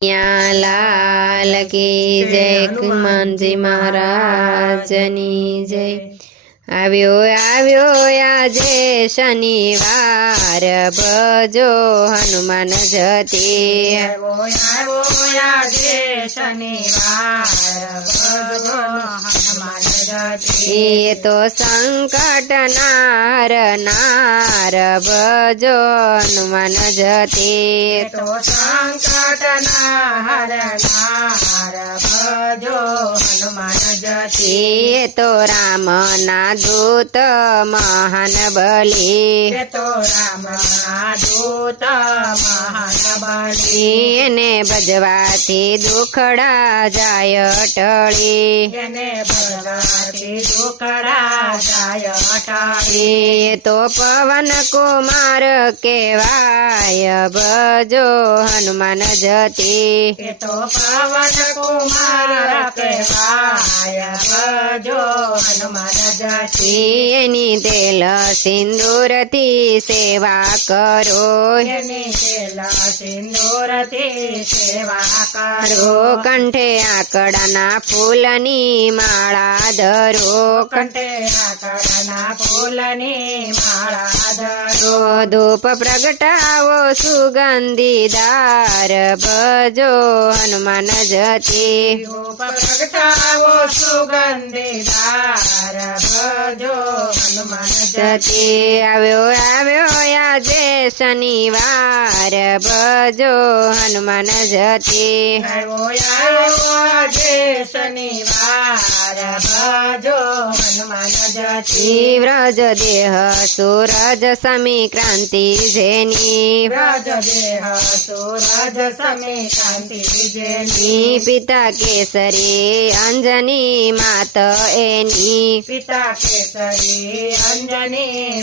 લાલ કી જય હનુમાનજી મહારાજની જય આવ્યો આવ્યો આજે શનિવાર ભજો હનુમાન જતી આવ્યો આજે શનિવાર ભજો હનુમાન ये तो संकट नार नार बजो मन जते। तो संकट नार नार भजोन मन जते। ये तो राम ना दूत महान बलि। तो राम ना दूत महान बलि। ने बजवाती दुखड़ा जाय टी ने बजवाती એને ભગવાથી દુકડા જાય અટાળી એ તો પવન કુમાર કેવાય ભજો હનુમાન જતી એ તો પવન કુમાર કહેવાય ભજો હનુમાન જતી એની તેલ સિંદૂરથી સેવા કરો. સિંદૂરથી સેવા કરો. કંઠે આકડાના ફૂલની માળા ધરો. કંઠે આકડાના ફૂલની માળા ધરો. ધૂપ પ્રગટાવો સુગંધીદાર ભજો હનુમાન જતી. ધૂપ પ્રગટાવો સુગંધીદાર Peace. ભજો હનુમાન જતી જતી આવ્યો આવ્યો આજે શનિવાર ભજો હનુમાન જતી આવ્યો આવ્યો આજે શનિવાર ભજો હનુમાન જતી વ્રજ દેહ સૂરજ સમી ક્રાંતિ જેની. વ્રજ દેહ સૂરજ સમી ક્રાંતિ જેની. પિતા કેસરી અંજની માત એની. પિતા કેસરી केसरी अंजनी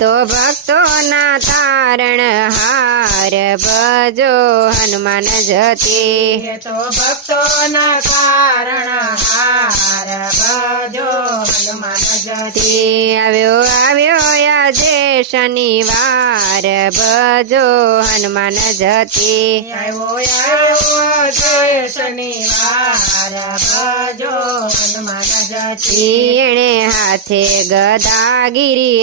तो भक्तों न तारण हार बजो हनुमान जती। तो भक्तों न तारण हार આવ્યો આવ્યો આજે શનિવાર. ભજો હનુમાન જતી આવ્યો આવ્યો આજે શનિવાર. ભજો હનુમાન જતી એણે હાથે ગદા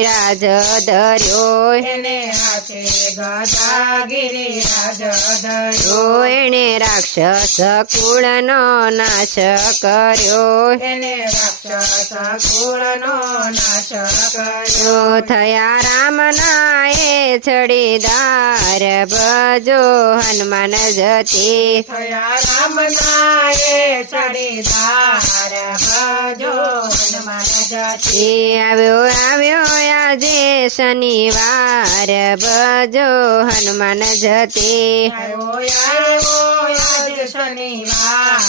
રાજ ધર્યો. એણે હાથે ગદાગીરી રાજ ધર્યો. એણે રાક્ષસ કુળનો નાશ કર્યો. એને રાક્ષસ નાશ કર્યો. થયા રામના એ છડીદાર ભજો હનુમાન જતી. થયા રામના એ ચડીદાર ભજો હનુમાન જતી. એ આવ્યો આવ્યો આજે શનિવાર ભજો હનુમાન જતી. આવ્યો આવ્યો આજે શનિવાર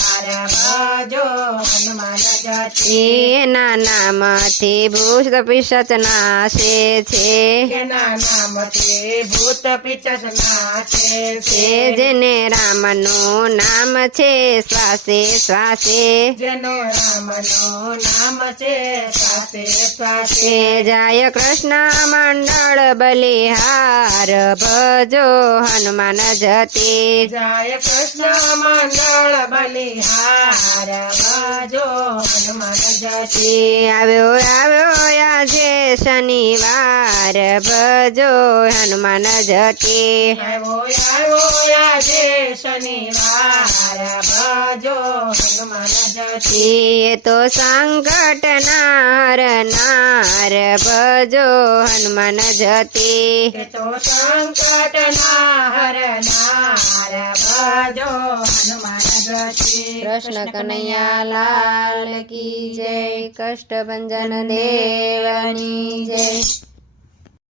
ભજો એના નામથી ભૂત પિશચ નાશે છે એના નામથી ભૂત પિચસ નાચે છે છે જેને રામનું નામ છે શ્વાસે શ્વાસે જેનો રામનો નામ છે શ્વાસે શ્વાસે તે જાય કૃષ્ણ મંડળ બલિહાર ભજો હનુમાન જતી જય કૃષ્ણ મંડળ બલિહાર ભજો હનુમાન જતી તી આવ્યો આવ્યો શનિવાર ભજો હનુમાન જતી આવ્યો આવ્યો આજે શનિવાર ભજો હનુમાન જતી તી એ તો સંકટ નાર નાર ભજો હનુમાન જતી એ તો સંકટ ના હરનાર ભજો હનુમાન જતી કૃષ્ણ કનૈયા લાલ કી જય કષ્ટભંજન દેવની angels.